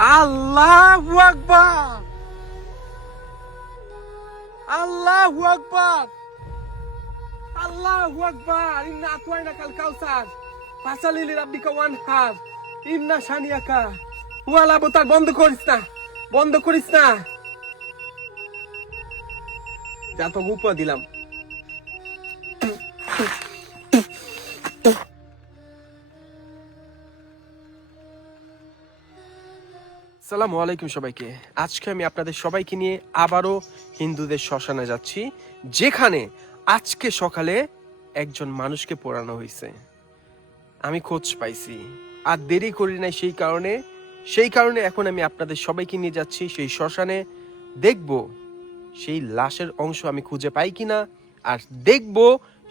আল্লাহু আকবার আল্লাহু আকবার আল্লাহু আকবার ইন্না আতওয়াইনা কাল কাউসার ফাসালি লিরাব্বিকা ওয়ানহার ইন্না শানিয়াকা ওয়ালা বোতাল বন্ধ করিস না বন্ধ করিস না যা তো গুপা দিলাম সালামু আলাইকুম সবাইকে। আজকে আমি আপনাদের সবাইকে নিয়ে আবারও হিন্দুদের শ্মশানে যাচ্ছি, যেখানে আজকে সকালে একজন মানুষকে পোড়ানো হয়েছে। আমি খোঁজ পাইছি, আর দেরি করি নাই সেই কারণে সেই কারণে এখন আমি আপনাদের সবাইকে নিয়ে যাচ্ছি সেই শ্মশানে। দেখব সেই লাশের অংশ আমি খুঁজে পাই কিনা, আর দেখব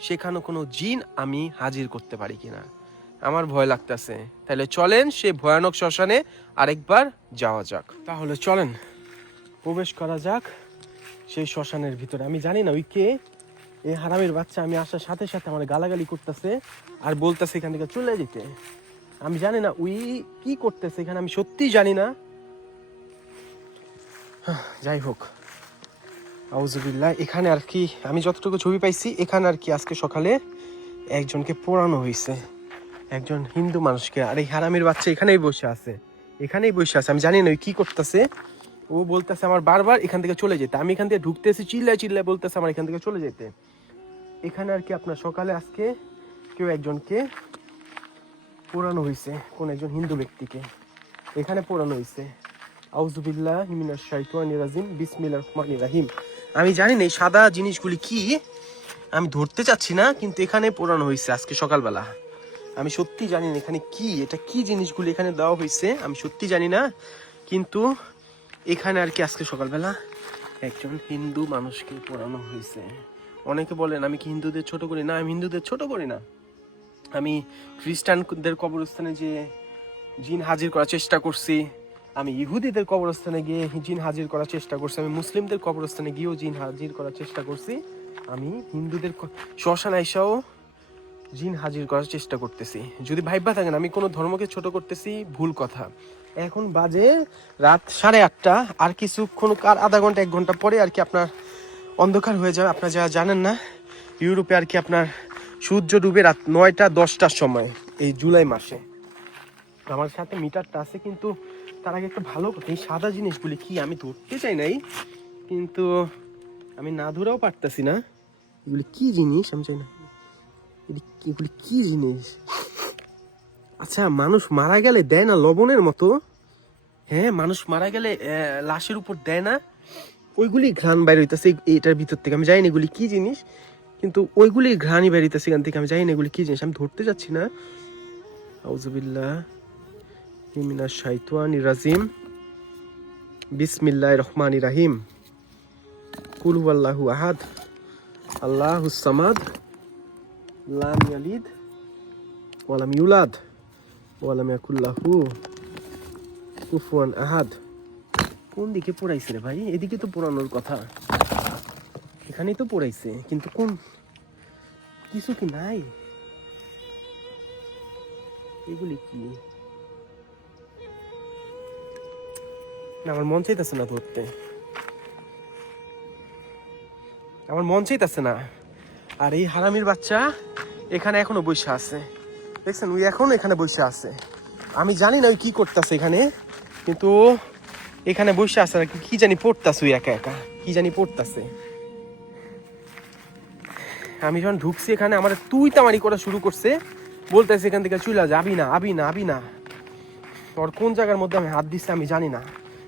সেখানে কোনো জিন আমি হাজির করতে পারি কিনা। আমার ভয় লাগতেছে। তাহলে চলেন সে ভয়ানক শ্মশানে আরেকবার যাওয়া যাক। তাহলে চলেন। প্রবেশ করা যাক সেই শ্মশানের ভিতরে। আমি জানি না ওই কে। এই হারামের বাচ্চা আমি আসার সাথে সাথে আমার গালাগালি করতেছে আর বলতেছে এখান থেকে চলে যেতে। আমি জানি না উই কি করতেছে এখানে, আমি সত্যিই জানি না। যাই হোক। আউজুবিল্লাহ এখানে আর কি, আমি যতটুকু ছবি পাইছি, এখানে আর কি আজকে সকালে একজনকে পোড়ানো হয়েছে একজন হিন্দু মানুষকে, আর এই হারামির বাচ্চা এখানেই বসে আছে। এখানেই বসে আছে। আমি জানি না কি করতেছে? ও বলতেছে আমার বারবার এখান থেকে চলে যেতে। আমি এখান থেকে ঢুকতেছি, চিল্লায় চিল্লায় বলতেছে আমার এখান থেকে চলে যেতে। এখানে আর কি আপনার সকালে আজকে কেউ একজনকে পোড়ানো হয়েছে, কোন একজন হিন্দু ব্যক্তিকে। এখানে পোড়ানো হয়েছে। আউজুবিল্লাহ হিমিনার শাইতান রাজিম বিসমিল্লাহ রহমান রাহিম। আমি জানি না এই সাদা জিনিসগুলি কি, আমি ধরতে চাচ্ছি না, কিন্তু এখানে পোড়ানো হয়েছে আজকে সকালবেলা। আমি সত্যি জানি না এখানে কি, এটা কি জিনিসগুলো এখানে দেওয়া হয়েছে, আমি সত্যি জানি না, কিন্তু এখানে আর কি আজকে সকালবেলা একজন হিন্দু মানুষকে পোড়ানো হয়েছে। অনেকে বলেন, আমি কি হিন্দুদের ছোট করি? না, আমি হিন্দুদের ছোট করি না। আমি খ্রিস্টানদের কবরস্থানে যে জিন হাজির করার চেষ্টা করছি, আমি ইহুদিদের কবরস্থানে গিয়ে জিন হাজির করার চেষ্টা করছি, আমি মুসলিমদের কবরস্থানে গিয়েও জিন হাজির করার চেষ্টা করছি, আমি হিন্দুদের শ্মশান আইসাও জিন হাজির করার চেষ্টা করতেছি। যদি ভাইবা থাকেন, আমি কোনো ধর্মকে ছোট করতেছি, ভুল কথা। এখন বাজে রাত সাড়ে আটটা, আর কিছুক্ষণ আর আধা ঘণ্টা, এক ঘণ্টা পরে আর কি আপনার অন্ধকার হয়ে যাবে। আপনারা যারা জানেন না, ইউরোপে আর কি আপনার সূর্য ডুবে রাত নয়টা, দশটার সময়, এই জুলাই মাসে। আমার সাথে মিটারটা আছে, কিন্তু তার আগে একটা ভালো কথা, এই সাদা জিনিসগুলি কি আমি ধরতে চাই নাই? কিন্তু আমি না ধরেও পারতেছি না। এগুলি কি জিনিস? আমি চাই না। এগুলি কি জিনিস? আচ্ছা মানুষ মারা গেলে দেয় না লবণের মতো? হ্যাঁ মানুষ মারা গেলে লাশের উপর দেয় না? ওইগুলি ঘ্রাণ বাইর হইতেছে এটার ভিতর থেকে। আমি জানি না এগুলি কি জিনিস, কিন্তু ওইগুলি ঘ্রাণই বাইর হইতেছে এখান থেকে। আমি জানি না এগুলি কি জিনিস। আমি ধরতে যাচ্ছি না। আউজুবিল্লাহ হিমিনা শাইতানি রাজিম। বিসমিল্লাহ রহমান রাহিম। কুল আল্লাহু আহাদ। আল্লাহু সামাদ। লাম ইয়ালিদ ওয়ালাম ইউলাদ ওয়ালাম ইয়াকুল্লাহু কুফুয়ান আহাদ কোন দিকে পড়াইছে রে ভাই? এদিকে তো পড়ানোর কথা। এখানেই তো পড়াইছে, কিন্তু কোন কিছু কি নাই? এগুলি কি? আমার মন চাইতেছে না ধরতে। আমার মন চাইতেছে না। আর এই হারামির বাচ্চা এখানে এখনও বসে আছে। দেখছেন ওই এখনও এখানে বসে আছে। আমি জানি না ওই কি করতেছে এখানে, কিন্তু এখানে বসে আছে আর কি- জানি পড়তাছে ওই একা একা, কি জানি পড়তাছে। আমি যখন ঢুকছি এখানে, আমার তুই তামারি করা শুরু করছে, বলতেছে এখান থেকে চুলা যাবি না, আবি না আবি না। তোর কোন জায়গার মধ্যে আমি হাত দিচ্ছি আমি জানি না।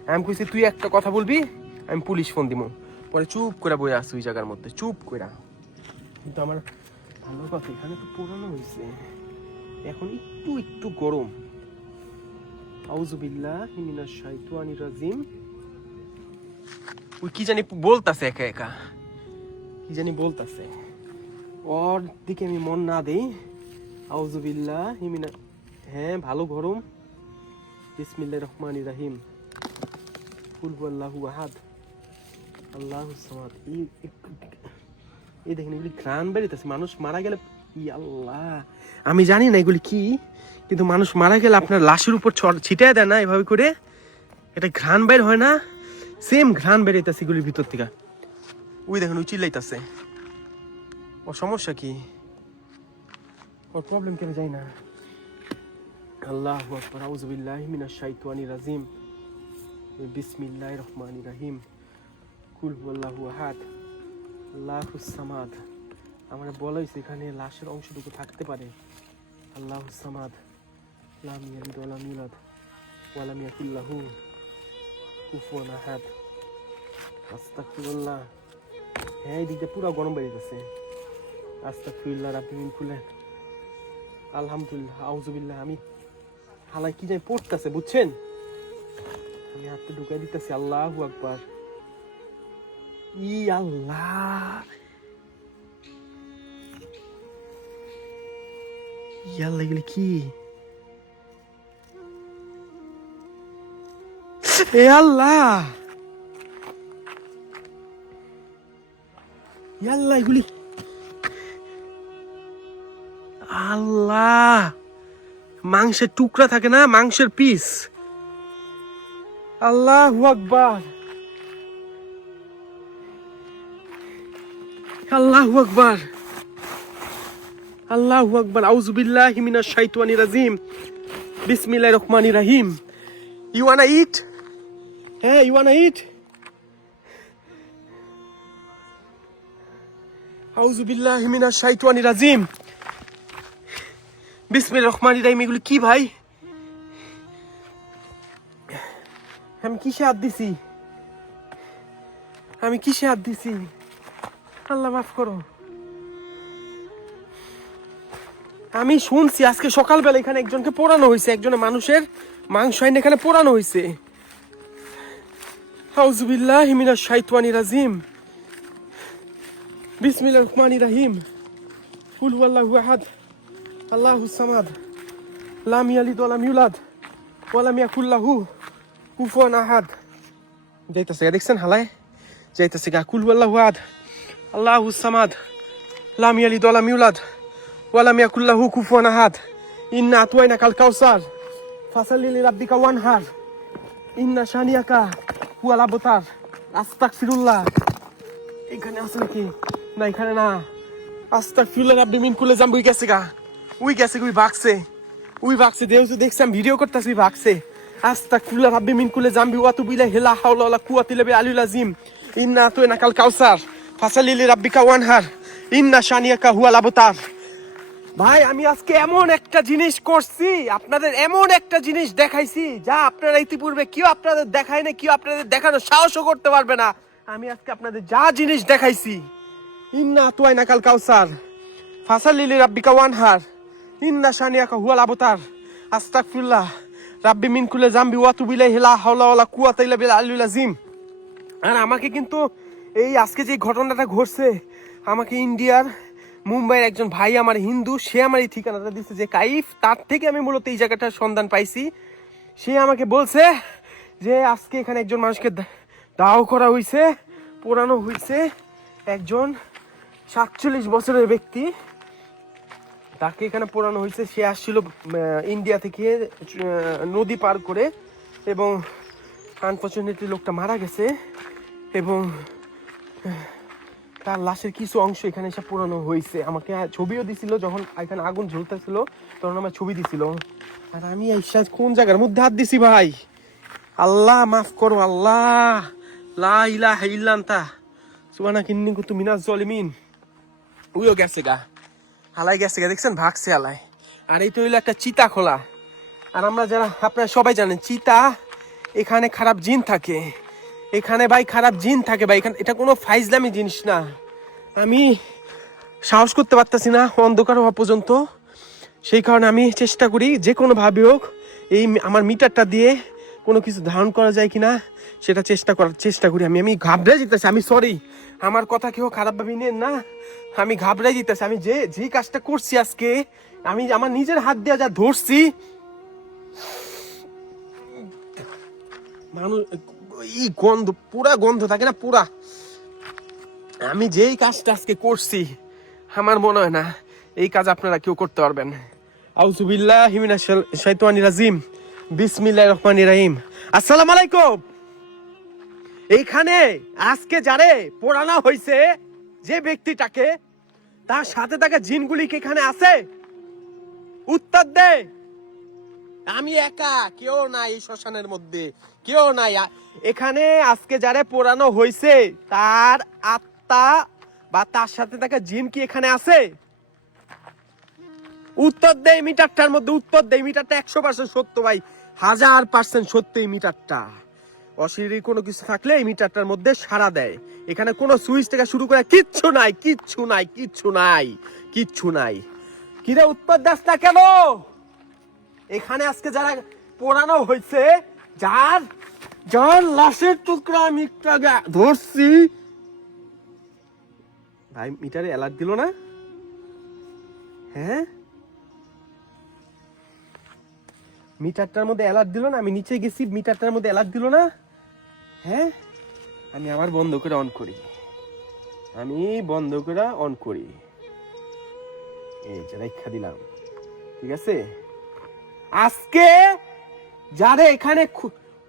আমি কইছি, তুই একটা কথা বলবি, আমি পুলিশ ফোন দিব পরে চুপ করে বই আসি ওই জায়গার মধ্যে, চুপ করে কিন্তু আমার ভালো কথা এখানে তো পুরানো হয়েছে। এখন একটু একটু গরম। আউজুবিল্লাহ হিমিনাশ শাইতানির রাজিম। ওই কি জানি বলতাছে একা একা। কি জানি বলতাছে। ওর দিকে আমি মন না দেই। আউজুবিল্লাহ হিমিনা হ্যাঁ ভালো গরম। বিসমিল্লাহ রহমান রাহিম। কুল আল্লাহু আহাদ। আল্লাহ সামাদ। এই এই দেখেন এগুলি ঘ্রাণ বেরিতেছে, মানুষ মারা গেলে ই আল্লাহ। আমি জানি না এগুলি কি, কিন্তু মানুষ মারা গেলে আপনার লাশের উপর ছিটায় দেয় না এভাবে করে? এটা ঘ্রাণ বের হয় না? সেম ঘ্রাণ বেরোইতেছে এগুলির ভিতর থেকে। ওই দেখেন ওই চিল্লাইতেছে। ওর সমস্যা কি? ওর প্রবলেম কেন যাই না। আল্লাহ আকবার আউযু বিল্লাহি মিনাশ শাইতানির রাজিম। বিসমিল্লাহির রহমানির রহিম। কুল হুয়াল্লাহু আহাদ। আল্লাহুস সামাদ। আমরা বলাই এখানে লাশের অংশটুকু থাকতে পারে। আল্লাহুস সামাদ। লাম ইয়ালিদ ওয়া লাম ইউলাদ ওয়া লাম কুফুয়ান আহাদ। হ্যাঁ পুরো গরম বেড়ে গেছে। আলহামদুলিল্লাহ আমি হালাই কি জানি পড়তেছে, বুঝছেন? আমি হাতটা ঢুকাই দিতেছি, আল্লাহু আকবার। ই আল্লাহ ই আল্লাহ এগুলি কি এ আল্লাহ আল্লাহ এগুলি আল্লাহ মাংসের টুকরা থাকে না? মাংসের পিস আল্লাহ আকবার আল্লাহ আকবার। আল্লাহ আকবার। আউজুবিল্লাহ মিনাশ শাইতানির রাজিম। বিসমিল্লাহির রহমানির রহিম। ইউ ওয়ানা ইট হ্যাঁ ইউ ওয়ানা ইট আউজুবিল্লাহ মিনাশ শাইতানির রাজিম। বিসমিল্লাহির রহমানির রহিম। এগুলো কি ভাই? আমি কিসে হাত দিছি? আমি কিসে হাত দিছি? আল্লাহ মাফ করো। আমি শুনছি আজকে সকালবেলা এখানে একজনকে পোড়ানো হয়েছে একজনের মানুষের মাংস আইন এখানে পোড়ানো হয়েছে। হাউজুবিল্লাহ হিমিনা শাইতওয়ানি রাজিম। বিসমিল্লাহ রহমানি রাহিম। কুল হুয়াল্লাহু আহাদ, আল্লাহু সামাদ, লাম ইয়ালিদ ওয়া লাম ইউলাদ, ওয়া লাম কুফুয়ান আহাদ। যাইতাছে দেখছেন হালায়? যাইতাছে গা, কুল হুয়াল্লাহু আহাদ। আল্লাহু সামাদ, লাম ইয়ালিদ ওয়া লাম ইউলাদ, ওয়া লাম ইয়াকুল লাহু কুফুয়ান আহাদ। ইন্না আতওয়াইনা কাল কাউসার, ফাসাল্লি লিরাব্বিকা ওয়ানহার। ইন্না শানিয়াকা হুয়াল আবতার, আস্তাগফিরুল্লাহ। এখানে আছে নাকি? না, এখানে না। আস্তাগফিরুল্লাহ রাব্বি মিন কুল্লি জামবি উই গেছে গা। উই গেছে উই ভাগছে। উই ভাগছে দেও তো দেখছি, আমি ভিডিও করতেছি, উই ভাগছে। আস্তাগফিরুল্লাহ রাব্বি মিন কুল্লি জামবি ওয়া তুবু ইলাইহি, লা হাওলা ওয়ালা কুওয়াতা ইল্লা বিল আলিল আযীম। ইন্না আতওয়াইনা কাল কাউসার। ফাসাল্লি লিরাব্বিকা ওয়ানহার, ইন্না শানিয়াকা হুয়াল আবতার। ভাই, আমি আজকে এমন একটা জিনিস করছি, আপনাদের এমন একটা জিনিস দেখাইছি, যা আপনারা ইতিপূর্বে কেউ আপনাদের দেখায় না কেউ আপনাদের দেখানোর সাহসও করতে পারবে না। আমি আজকে আপনাদের যা জিনিস দেখাইছি, ইন্না তুয়াই নাকাল কাউসার ফাসাল লিলি রাব্বিকা ওয়ানহার, ইন্না শানিয়াকা হুয়াল আবতার। আস্তাগফিরুল্লাহ, রাব্বি মিন কুল্লি জামবি ওয়া তুবু ইলাইহি, লা হাওলা ওয়ালা কুওয়াতা ইল্লা বিল আলিল আযীম। আর আমাকে কিন্তু এই আজকে যে ঘটনাটা ঘটছে, আমাকে ইন্ডিয়ার মুম্বাইয়ের একজন ভাই আমার হিন্দু, সে আমার এই ঠিকানাটা দিচ্ছে যে, কাইফ, তার থেকে আমি মূলত এই জায়গাটার সন্ধান পাইছি। সে আমাকে বলছে যে, আজকে এখানে একজন মানুষকে দাও করা হয়েছে পোড়ানো হয়েছে একজন সাতচল্লিশ বছরের ব্যক্তি। তাকে এখানে পোড়ানো হয়েছে সে আসছিল ইন্ডিয়া থেকে নদী পার করে এবং আনফর্চুনেটলি লোকটা মারা গেছে এবং তার লাশের কিছু অংশ এখানে এসে পুরানো হয়েছে। আমাকে ছবিও দিছিল, যখন এখানে আগুন ঝুলতেছিল তখন আমার ছবি দিছিল। আর আমি এই কোন জায়গার মধ্যে হাত দিছি ভাই? আল্লাহ, মাফ করো, আল্লাহ। লা ইলাহা ইল্লা আনতা সুবহানাকা ইন্নী কুনতু মিনাজ জালিমিন উইও গেছে গা। হালাই গেছে গা, দেখছেন? ভাগছে হালাই। আর এই তো হইল একটা চিতা খোলা। আর আমরা যারা, আপনারা সবাই জানেন, চিতা এখানে খারাপ জিন থাকে। এখানে ভাই খারাপ জিন থাকে ভাই, এখানে এটা কোনো ফাইজলামি জিনিস না। আমি সাহস করতে পারতেছি না অন্ধকার হওয়া পর্যন্ত। সেই কারণে আমি চেষ্টা করি যে কোনোভাবে হোক এই আমার মিটারটা দিয়ে কোনো কিছু ধারণ করা যায় কি না সেটা চেষ্টা করার চেষ্টা করি আমি। আমি ঘাবড়ে যেতেছি, আমি সরি আমার কথা কেউ খারাপভাবে নেন না। আমি ঘাবড়ে যেতেছি, আমি যে যে কাজটা করছি আজকে, আমি আমার নিজের হাত দিয়ে যা ধরছি। মানুষ এই গন্ধ, পুরা গন্ধ থাকে না, পুরা। আমি যেই কাজটা আজকে করছি, আমার মনে হয় না এই কাজ আপনারা কেউ করতে পারবেন। আউজুবিল্লাহ হিমিনা শাইতানির রাজিম। বিসমিল্লাহির রহমানির রহিম। আসসালাম আলাইকুম। এইখানে আজকে যারে পোড়ানো হয়েছে যে ব্যক্তিটাকে, তার সাথে থাকা জিনগুলি কি এখানে আছে? উত্তর দে। আমি একা, কেউ নাই শ্মশানের মধ্যে, কেউ নাই। এখানে আজকে যারা পোড়ানো হয়েছে তার আত্মা বা তার সাথে থাকা জিন কি এখানে আছে? উত্তর দেয় মিটারটার মধ্যে, উত্তর দেয় মিটারটা একশো পার্সেন্ট সত্য ভাই, হাজার পার্সেন্ট সত্য এই মিটারটা। অশরীরী কোনো কিছু থাকলে এই মিটারটার মধ্যে সাড়া দেয়। এখানে কোনো সুইচ থেকে শুরু করে কিচ্ছু নাই কিচ্ছু নাই কিচ্ছু নাই কিচ্ছু নাই। কিরে উত্তর দাস না কেন? এখানে আজকে যারা পোড়ানো হয়েছে, যার যার লাশের টুকরা আমি ধরছি। ভাই, মিটারে অ্যালার্ট দিল না? হ্যাঁ? মিটারটার মধ্যে অ্যালার্ট দিল না? আমি নিচে গেছি, মিটারটার মধ্যে অ্যালার্ট দিল না? হ্যাঁ? আমি আবার বন্ধ করে অন করি। আমি বন্ধ করে অন করি। এই যে, রেখা দিলাম। ঠিক আছে? আজকে যারে এখানে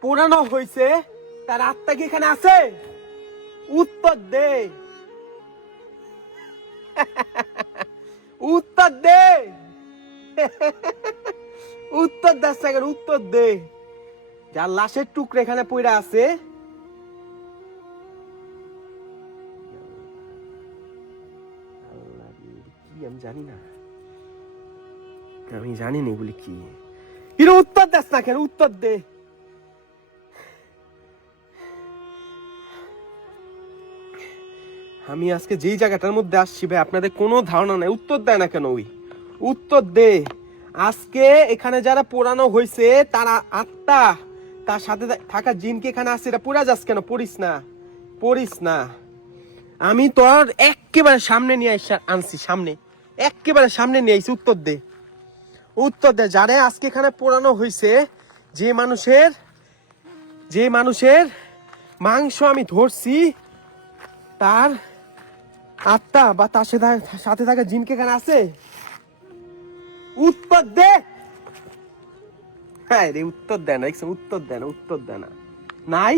পোড়ানো হয়েছে তার আত্মা কি এখানে আছে? উত্তর দে। উত্তর দে। উত্তর দাস উত্তর দে। যার লাশের টুকরো এখানে পড়ে আছে। আমি জানি না। আমি জানি না এগুলি কি। কিন্তু উত্তর দাস না কেন, উত্তর দে। আমি আজকে যেই জায়গাটার মধ্যে আসছি ভাই, আপনাদের কোনো ধারণা নাই। উত্তর দেয় না কেন ওই? উত্তর দে। আজকে এখানে যারা পোড়ানো হয়েছে তারা আত্মা, তার সাথে থাকা জিনকে এখানে আসছে। এটা পুরা যাস কেন? পড়িস না। পড়িস না। আমি তোর একেবারে সামনে নিয়ে আনছি, সামনে। একেবারে সামনে নিয়ে আইছি, উত্তর দে। উত্তর দেয় যারে আজকে এখানে পোড়ানো হয়েছে যে মানুষের যে মানুষের মাংস আমি ধরছি, তার আত্মা বা তার সাথে থাকা জিনকে এখানে আছে? উত্তর দে। হ্যাঁ রে উত্তর দেয় না উত্তর দেয় না, উত্তর দেয় না। নাই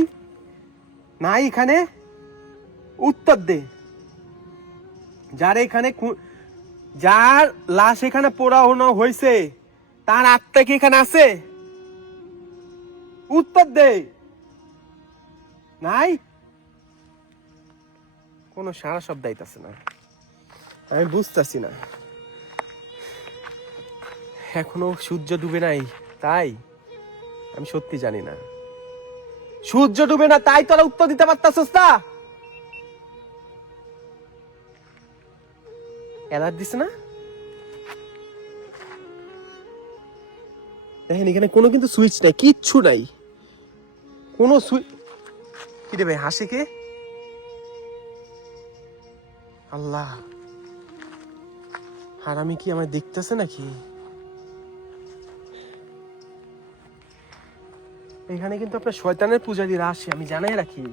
নাই এখানে। উত্তর দে। যার এখানে যার লাশ এখানে পোড়ানো হয়েছে, তার আত্মা কি এখানে আছে? উত্তর দে। নাই? কোনো সারা শব্দ আইতাছে না। আমি বুঝতেছি না। এখনও সূর্য ডুবে নাই, তাই আমি সত্যি জানি না। সূর্য ডুবে না, তাই তোরা উত্তর দিতে পারতাছিস না? অ্যালার্ট দিছে না? দেখেন, এখানে কোনো কিন্তু সুইচ নাই, কিচ্ছু নাই। কোনো সুইচ কি রে ভাই, হাসি কে? আল্লাহ। আর আমি কি আমায় দেখতেছে নাকি? এখানে কিন্তু আপনার শয়তানের পূজারীরা আসে, আমি জানাই রাখি।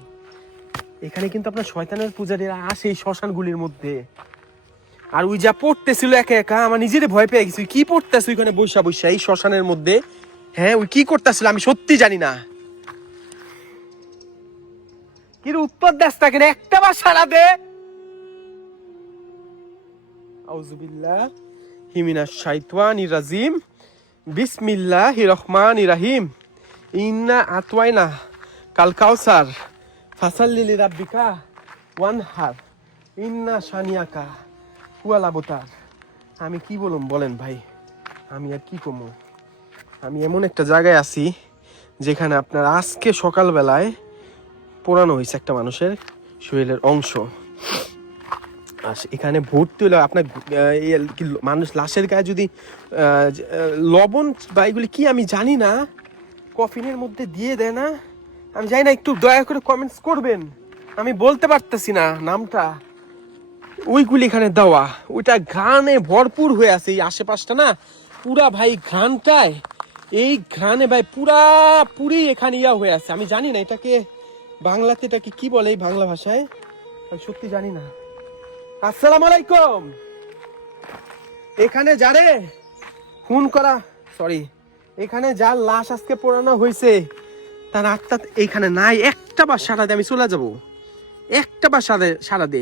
এখানে কিন্তু আপনার শয়তানের পূজারীরা আসে এই শ্মশানগুলির মধ্যে। আর ওই যা পড়তেছিল একা একা, আমার নিজের ভয় পেয়ে গেছি, কি পড়তেছে ওইখানে বৈশা বৈশা এই শ্মশানের মধ্যে? হ্যাঁ ওই কি করতেছিল আমি সত্যি জানি না। কিন্তু উত্তর থাকে না একটা বার সারা দে। আউজুবিল্লাহ হিমিনা শাইতানি রাজিম বিসমিল্লাহ রহমান রাহিম। ইন্না আতওয়াইনা, কাল কাউসার ফাসাল্লিলি রাব্বিকা ওয়ানহার, ইন্না শানিয়াকা। কুয়ালা বোতার আমি কি বলুম বলেন ভাই? আমি আর কি কমু? আমি এমন একটা জায়গায় আছি যেখানে আপনার আজকে সকালবেলায় পোড়ানো হয়েছে একটা মানুষের শরীরের অংশ। আর এখানে ভর্তি হলো আপনার মানুষ লাশের গায়ে যদি লবণ বা এগুলি কি আমি জানি না, কফিনের মধ্যে দিয়ে দেয় না। আমি জানি না, একটু দয়া করে কমেন্টস করবেন। আমি বলতে পারতেছি না নামটা। ওইগুলি এখানে দেওয়া। ওইটা ঘ্রাণে ভরপুর হয়ে আছে এই আশেপাশটা না। পুরা ভাই ঘ্রাণটায়, এই ঘ্রাণে ভাই পুরা পুরি এখানে ইয়া হয়ে আছে। আমি জানি না এটাকে বাংলাতে এটাকে কি বলে এই বাংলা ভাষায়? আমি সত্যি জানি না। আসসালামু আলাইকুম। এখানে যারে খুন করা সরি এখানে যার লাশ আজকে পোড়ানো হয়েছে, তার আত্মা এইখানে নাই। একটা বার সারা দিয়ে আমি চলে যাব। একটা বার সারা সারা দে।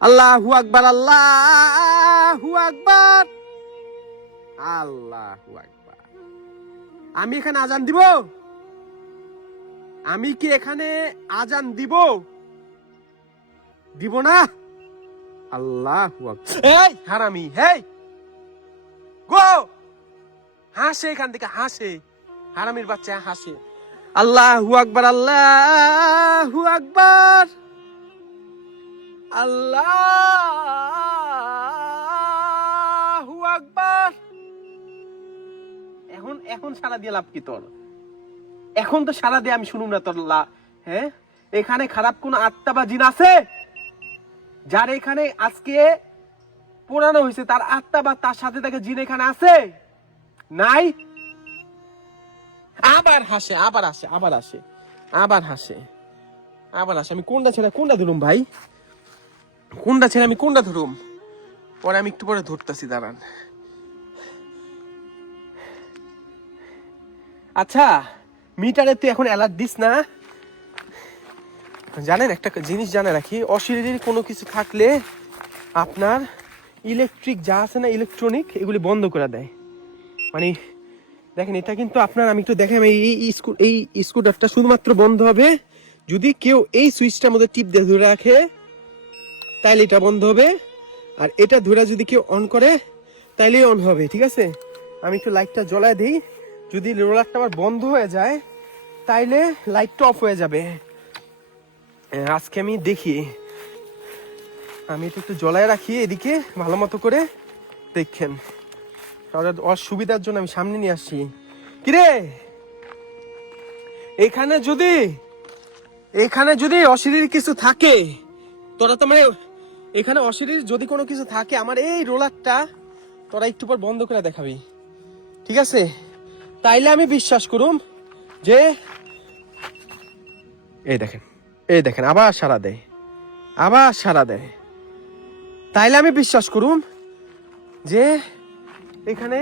আল্লাহু আকবার আল্লাহু আকবার আল্লাহু আকবার। আমি এখানে আজান দিব? আমি কি এখানে আজান দিব? দিব না? আল্লাহু এই হারামি, হেই! গো! হাসে এখান থেকে, হাসে। হারামির বাচ্চা হাসে। আল্লাহু আকবার আল্লাহু আকবার। আল্লাহু আকবার। এখন এখন সারা দিয়ে লাভ কি তোর? এখন তো সারা দিয়ে আমি শুনুম না তোর হ্যাঁ? এখানে খারাপ কোন আত্মা বা জিন আছে? যার এখানে আজকে পোড়ানো হয়েছে, তার আত্মা বা তার সাথে তাকে জিন এখানে আছে? নাই? আবার হাসে, আবার আসে আবার আসে, আবার হাসে, আবার আসে। আমি কোনটা ছেড়ে কোনটা ধরুম ভাই? কোনটা ছেড়ে আমি কোনটা ধরুম? পরে আমি একটু পরে ধরতেছি, দাঁড়ান। আচ্ছা মিটারে তুই এখন অ্যালার্ট দিস না? জানেন, একটা জিনিস জানে রাখি অশরীরের কোনো কিছু থাকলে আপনার ইলেকট্রিক যা আছে না ইলেকট্রনিক এগুলি বন্ধ করে দেয়। মানে দেখেন, এটা কিন্তু আপনার, আমি একটু দেখেন, এই এই স্কু, এই স্কুটারটা শুধুমাত্র বন্ধ হবে যদি কেউ এই সুইচটার মধ্যে টিপ দিয়ে ধরে রাখে তাইলে এটা বন্ধ হবে। আর এটা ধরে যদি কেউ অন করে, তাইলেই অন হবে, ঠিক আছে? আমি একটু লাইটটা জ্বলায় দিই। যদি রোলারটা আবার বন্ধ হয়ে যায়, তাইলে লাইটটা অফ হয়ে যাবে। আজকে আমি দেখি। আমি এটা একটু জ্বলায় রাখি এদিকে, ভালো মতো করে। দেখেন। ওর জন্য আমি সামনে নিয়ে আসছি। কিরে? এখানে যদি এখানে যদি অশরীর কিছু থাকে, তোরা তো মানে এখানে অশরীর যদি কোনো কিছু থাকে, আমার এই রোলারটা তোরা একটু পর বন্ধ করে দেখাবি। ঠিক আছে? তাইলে আমি বিশ্বাস করুম যে এই দেখেন এই দেখেন, আবার সারা দেয়, আবার সারা দেয়। তাইলে আমি বিশ্বাস করুম যে এখানে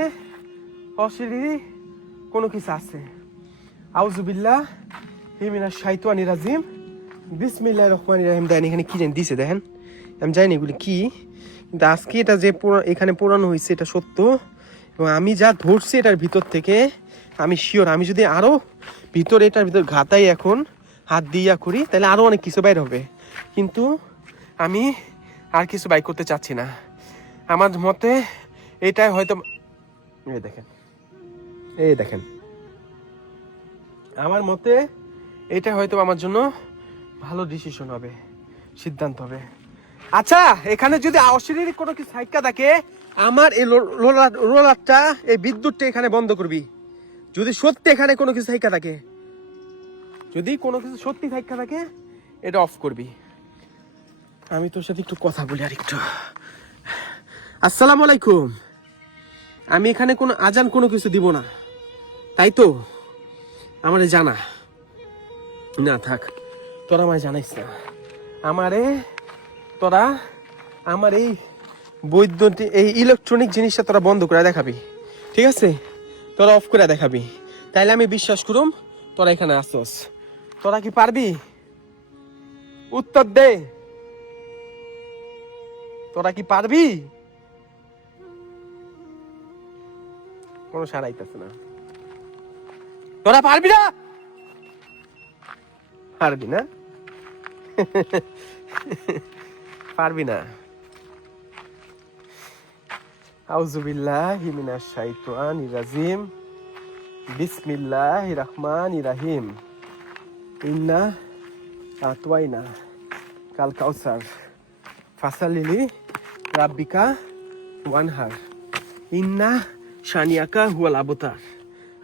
অশরীরই কোনো কিছু আছে। আউজুবিল্লাহ হিমিনা শাইতানি রাজিম বিসমিল্লাহ রহমান রাহিম, দেন এখানে কি জানি দিছে, দেখেন। আমি জানি এগুলি কি, কিন্তু আজকে এটা যে এখানে পোড়ানো হয়েছে এটা সত্য, এবং আমি যা ধরছি এটার ভিতর থেকে, আমি শিওর আমি যদি আরও ভিতরে এটার ভিতর ঘাতাই এখন, হাত দিয়া করি, তাহলে আরও অনেক কিছু বাইর হবে। কিন্তু আমি আর কিছু বাই করতে চাচ্ছি না। আমার মতে এটাই হয়তো এই দেখেন। এই দেখেন। আমার মতে এটা হয়তো আমার জন্য ভালো ডিসিশন হবে, সিদ্ধান্ত হবে। আচ্ছা এখানে যদি অশরীর কোনো কিছু সাইকা থাকে, আমার এই রোলারটা এই বিদ্যুৎটা এখানে বন্ধ করবি। যদি সত্যি এখানে কোনো কিছু সাইকা থাকে, যদি কোনো কিছু সত্যি সাইকা থাকে, এটা অফ করবি। আমি তোর সাথে একটু কথা বলি আর একটু। আসসালামু আলাইকুম। আমি এখানে কোনো আজান কোনো কিছু দিব না। তাই তো? আমারে জানা। না, থাক। তোরা আমায় জানাইস না। আমারে তোরা আমার এই বৈদ্যুতিক এই ইলেকট্রনিক জিনিসটা তোরা বন্ধ করে দেখাবি। ঠিক আছে? তোরা অফ করে দেখাবি। তাইলে আমি বিশ্বাস করুম, তোরা এখানে আসছস তোরা কি পারবি? উত্তর দে। তোরা কি পারবি? কোনো সারাইতেছে না। তোরা পারবি না? পারবি না? পারবি না। রাজিম। বিসমিল্লাহির রহমানির রহিম। ইন্না আতওয়াইনা। কাল কাউসার। ফাসালিলি রাব্বিকা ওয়ানহার। ইন্না শানিয়াকা হুয়াল আবতার।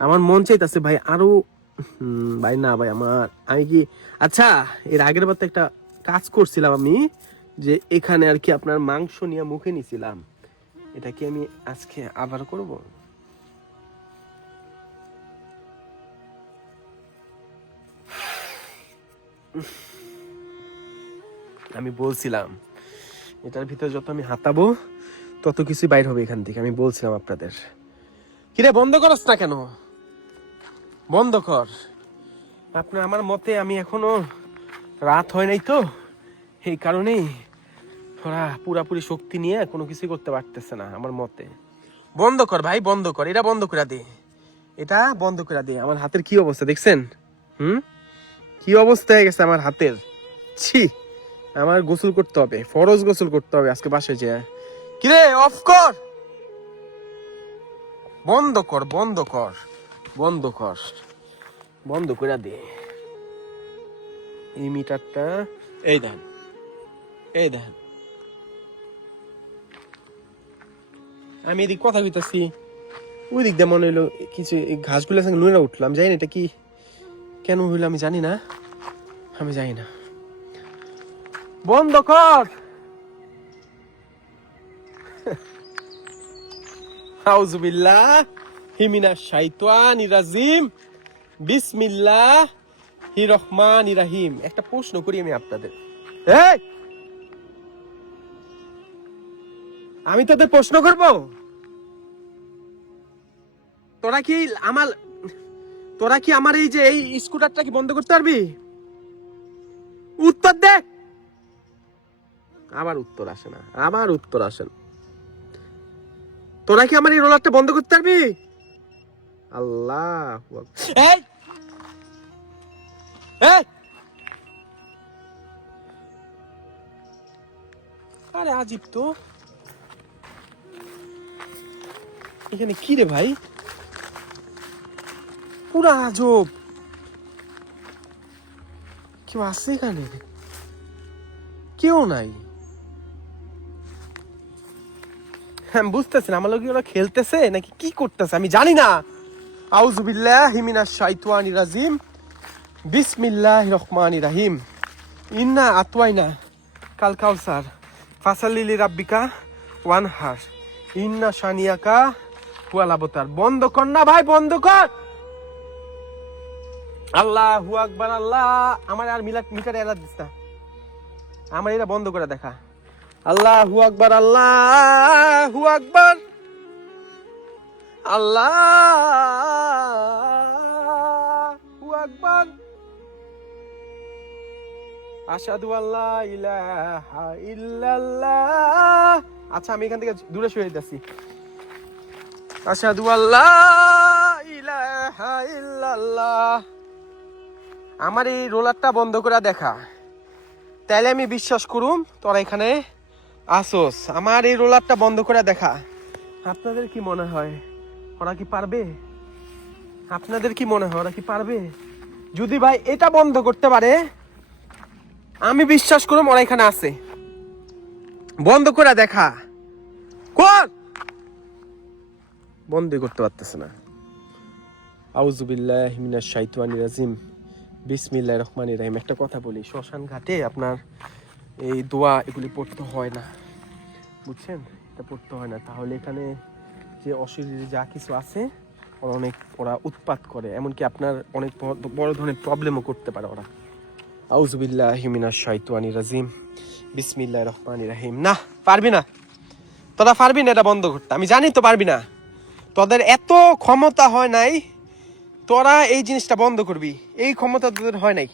আমার মন চাইতেছে ভাই আরও ভাই না ভাই আমার আমি কি আচ্ছা এর আগের বার তো একটা কাজ করছিলাম আমি। যে এখানে আর কি আপনার মাংস নিয়ে মুখে নিছিলাম। এটা কি আমি আজকে আবার করব? আমি বলছিলাম, এটার ভিতরে যত আমি হাতাবো, তত কিছু বাইর হবে এখান থেকে। আমি বলছিলাম আপনাদের। কিরে, বন্ধ করস না কেন? বন্ধ কর। আপনার আমার মতে আমি এখনও রাত হয় নাই তো? এই কারণেই ওরা পুরাপুরি শক্তি নিয়ে কোনো কিছু করতে পারতেছে না আমার মতে। বন্ধ কর ভাই, বন্ধ কর। এটা বন্ধ করে দে। এটা বন্ধ করে দে। আমার হাতের কি অবস্থা দেখছেন? হুম? কি অবস্থা হয়ে গেছে আমার হাতের? ছি, আমার গোসল করতে হবে, ফরজ গোসল করতে হবে আজকে বাসায় যে কিরে, অফ কর! বন্ধ কর বন্ধ কর বন্ধ কর। বন্ধ করে দে। এই মিটারটা এই দেন। এই দেন আমি এদিক কথা কইতাছি, ওই দিক দিয়ে মনে হইল কিছু ঘাসগুলো সঙ্গে লুয়ে উঠলাম। জানি না এটা কি, কেন হইল আমি জানি না। আমি জানি না। বন্ধ কর! হিমিনা শাইতান ইরাজিম বিসমিল্লাহ হি রহমান ইরাহিম একটা প্রশ্ন করি আমি আপনাদের। এই! আমি তোদের প্রশ্ন করব? তোরা কি আমার, তোরা কি আমার এই যে এই স্কুটারটা কি বন্ধ করতে পারবি? উত্তর দে! আবার উত্তর আসে না, আবার উত্তর আসে না। তোরা কি আমার এই রোলারটা বন্ধ করতে পারবি? আল্লাহ আরে আজিব তো। এখানে কি রে ভাই? পুরা আজব। কেউ আছে এখানে? কেউ নাই। হ্যাঁ বুঝতেছি না আমার লোক ওরা খেলতেছে? নাকি কি করতেছে? আমি জানি না। আউজুবিল্লাহ হিমিনা শাইতানি রাজিম। বিসমিল্লাহ রহমানি রাহিম। ইন্না আতওয়াইনা কাল কাউসার। ফাসালিলি রাব্বিকা ওয়ান হার ইন্না শানিয়াকা হুয়াল আবতার বন্ধ কর না ভাই, বন্ধ কর। আল্লাহ আকবার, আল্লাহ। আমার আর মিলা মিটার এলা দিস না। আমার এটা বন্ধ করে দেখা। আল্লাহ আকবার আল্লাহ আকবার। আল্লাহ আকবার। আশহাদু আল্লাহ ইলাহা ইল্লাল্লাহ। আচ্ছা আমি এখান থেকে দূরে সরে যাচ্ছি। আশহাদু আল্লাহ আমার এই রোলারটা বন্ধ করে দেখা। তাইলে আমি বিশ্বাস করুম, তোরা এখানে আসোস। আমার এই রোলারটা বন্ধ করে দেখা। আপনাদের কি মনে হয়, ওরা কি পারবে? আপনাদের কি মনে হয়, ওরা কি পারবে? যদি ভাই এটা বন্ধ করতে পারে, আমি বিশ্বাস করুম ওরা এখানে আছে। বন্ধ করে দেখা। বন্ধই করতে পারতেছে না। আউজুবিল্লাহ মিনাশ শাইতানির রাজিম। বিসমিল্লাহ রহমান রাহিম। একটা কথা বলি, শ্মশান ঘাটে আপনার এই দোয়া এগুলি পড়তে হয় না। বুঝছেন? এটা পড়তে হয় না। তাহলে এখানে যে অশরীরে, যা কিছু আছে, ওরা অনেক, ওরা উৎপাত করে। এমনকি আপনার অনেক বড়- ধরনের প্রবলেমও করতে পারে ওরা। আউজুবিল্লাহ হিমিনাশ শাইতানি রাজিম। বিসমিল্লাহ রহমান রাহিম। না, পারবি না। তোরা পারবি না এটা বন্ধ করতে। আমি জানি তো পারবি না। তোদের এত ক্ষমতা হয় নাই, তোরা এই জিনিসটা বন্ধ করবি। এই ক্ষমতা তোদের হয় নাই।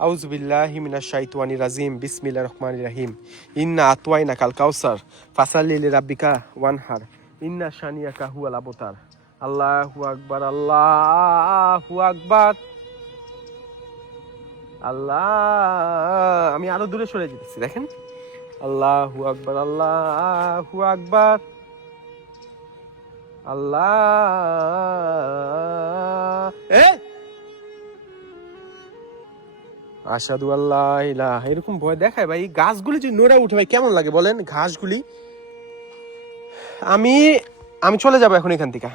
আউজুবিল্লাহ হিমিনা শাইতানি রাজিম বিসমিল্লাহ রহমান রাহিম। ইন্না আতওয়াইনা কাল কাউসার ফাসালিল রাব্বিকা ওয়ানহার। ইন্না শানিয়াকা হুয়াল আবতার। আল্লাহু আকবার আল্লাহু আকবার। আল্লাহ, আমি আরও দূরে সরে যেতেছি, দেখেন। আল্লাহু আকবার আল্লাহু আকবার। আল্লাহ। আসাদু আল্লাহ ইলাহা। এরকম ভয় দেখায় ভাই। গাছগুলি যদি নোড়া উঠে ভাই কেমন লাগে বলেন? ঘাসগুলি? আমি আমি চলে যাব এখন এখান থেকে।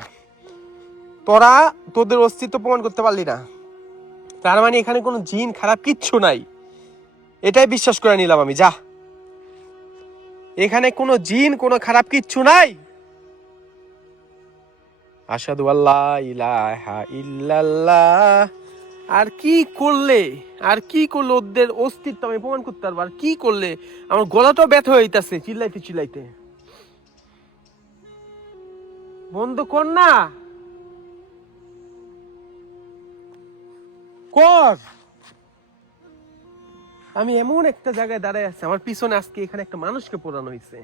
তোরা তোদের অস্তিত্ব প্রমাণ করতে পারলি না। তার মানে এখানে কোনো জিন খারাপ কিচ্ছু নাই। এটাই বিশ্বাস করে নিলাম আমি। যা। এখানে কোনো জিন কোনো খারাপ কিচ্ছু নাই। আল্লাহ ইলাহা ইল্লাল্লাহ। আর কি করলে, আর কি করলে ওদের অস্তিত্ব আমি প্রমাণ করতে পারব? আর কি করলে? আমার গলাটাও চিল্লাইতে চিল্লাইতে। বন্ধ কর না কর। আমি এমন একটা জায়গায় দাঁড়ায় আছি, আমার পিছনে আজকে এখানে একটা মানুষকে পোড়ানো হয়েছে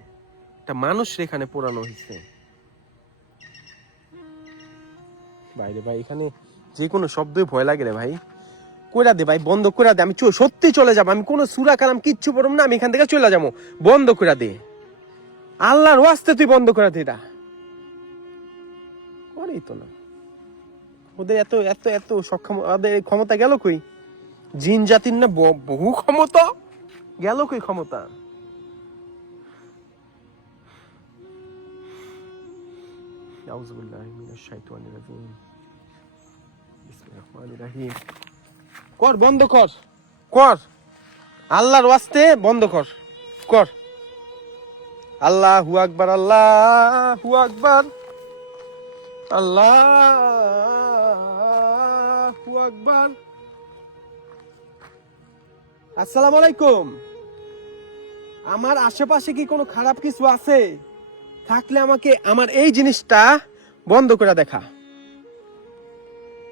একটা মানুষ এখানে পোড়ানো হয়েছে বাইরে ভাই, এখানে যে কোনো শব্দই ভয় লাগে রে ভাই। কইরা দে ভাই, বন্ধ কইরা দে, আমি সত্যি চলে যাব, আমি কোনো সুরা কালাম কিচ্ছু পড়ব না, আমি এখান থেকে চলে যাব। বন্ধ কইরা দে। আল্লাহর ওয়াস্তে তুই বন্ধ করে দে এটা। করেই তো না। ওদের এত এত এত সক্ষম, ওদের ক্ষমতা গেল কই? জিন জাতির না বহু ক্ষমতা? গেল কই ক্ষমতা? আউযু বিল্লাহি মিনাশ শাইতানির রাজিম বিসমিল্লাহির রহমানির রহিম কর বন্ধ কর। কর। আল্লাহর ওয়াস্তে বন্ধ কর। কর। আল্লাহু আকবার আল্লাহু আকবার। আল্লাহু আকবার। আসসালামু আলাইকুম। আমার আশেপাশে কি কোনো খারাপ কিছু আছে? থাকলে আমাকে আমার এই জিনিসটা বন্ধ করে দেখা।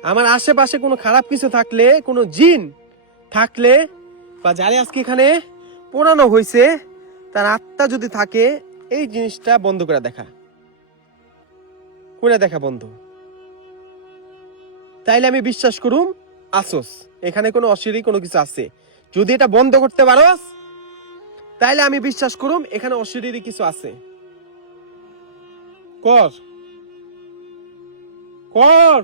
আমার আশেপাশে কোনো খারাপ কিছু থাকলে, কোনো জিন থাকলে বা যারে আজকে এখানে পোড়ানো হয়েছে, তার আত্মা যদি থাকে, এই জিনিসটা বন্ধ করে দেখা। করে দেখা বন্ধ। তাইলে আমি বিশ্বাস করুম আসোস এখানে কোনো অশিরি কোনো কিছু আছে। যদি এটা বন্ধ করতে পারোস, তাইলে আমি বিশ্বাস করুম, এখানে অশিরি কিছু আছে। কর। কর।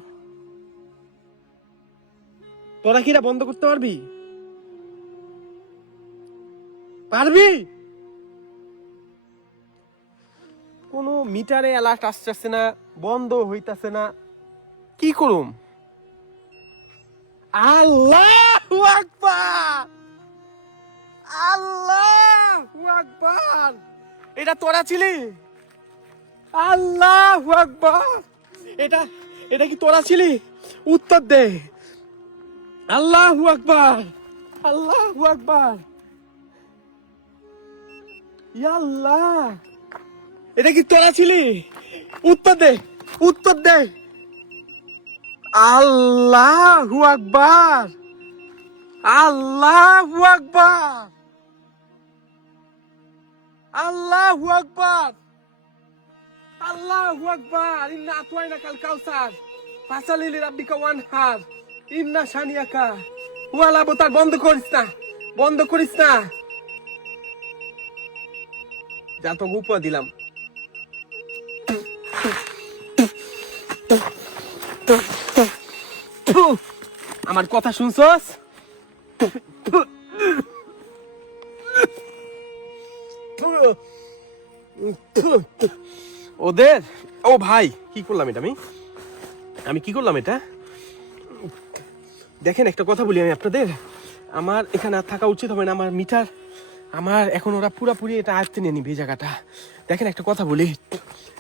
তোরা কি বন্ধ করতে পারবি? পারবি? কোনো মিটারে অ্যালার্ট আসতেছে না, বন্ধ হইতাছে না। কি করুম? আল্লাহ আল্লাহ এটা তোরা ছিলি? আল্লাহ আকবার। এটা এটা কি তোরা ছিলি? উত্তর দে। আল্লাহ আকবার। আল্লাহ আকবার। আল্লাহ। এটা কি তোরা ছিলি? উত্তর দে উত্তর দে। আল্লাহ আকবার। আল্লাহ আকবার। আল্লাহ আকবার। আল্লাহু আকবার, ইন্না আতওয়াইনা কাল কাউসার। ফাসালি লিরাব্বিকা ওয়ানহার, ইন্না শানিয়াকা। ওয়ালা বোতার বন্ধ করিস না, বন্ধ করিস না। যা তো গুপা দিলাম। আমার কথা শুনছস? ওদের? ও ভাই, কি করলাম এটা আমি? আমি কি করলাম এটা? দেখেন, একটা কথা বলি আমি আপনাদের। আমার এখানে আর থাকা উচিত হবে না, আমার মিটার, আমার এখন ওরা পুরাপুরি এটা আয়ত্তে নিয়ে নিবে এই জায়গাটা। দেখেন, একটা কথা বলি।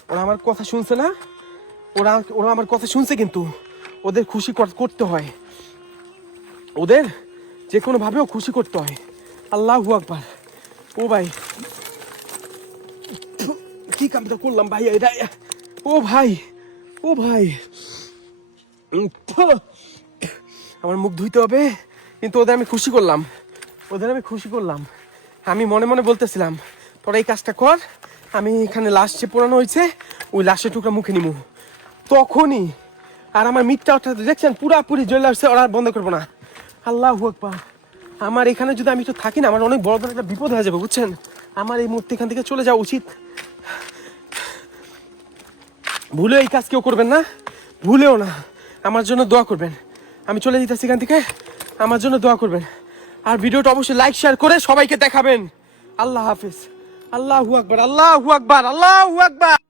ওরা আমার কথা শুনছে না? ওরা ওরা আমার কথা শুনছে কিন্তু। ওদের খুশি কর- করতে হয়। ওদের যে কোনো ভাবেও খুশি করতে হয়। আল্লাহ আকবার। ও ভাই কামটা করলাম ভাই, এটা ও ভাই ও ভাই। আমার মুখ ধুইতে হবে, কিন্তু ওদের আমি খুশি করলাম। ওদের আমি খুশি করলাম। আমি মনে মনে বলতেছিলাম, তোরা এই কাজটা কর, আমি এখানে লাশ যে পোড়ানো হয়েছে, ওই লাশের টুকরা মুখে নিমু। তখনই, আর আমার মিটটা দেখছেন, পুরাপুরি জ্বলে আসছে, ওরা বন্ধ করব না। আল্লাহ আকবার। আমার এখানে যদি আমি একটু থাকি না, আমার অনেক বড় বড় একটা বিপদ হয়ে যাবে, বুঝছেন? আমার এই মুহূর্তে এখান থেকে চলে যাওয়া উচিত। ভুলেও এই কাজ কেউ করবেন না? ভুলেও না। আমার জন্য দোয়া করবেন। আমি চলে যেতেছি এখান থেকে। আমার জন্য দোয়া করবেন। আর ভিডিওটা অবশ্যই লাইক শেয়ার করে সবাইকে দেখাবেন। আল্লাহ হাফিজ। আল্লাহু আকবার আল্লাহু আকবার আল্লাহু আকবার।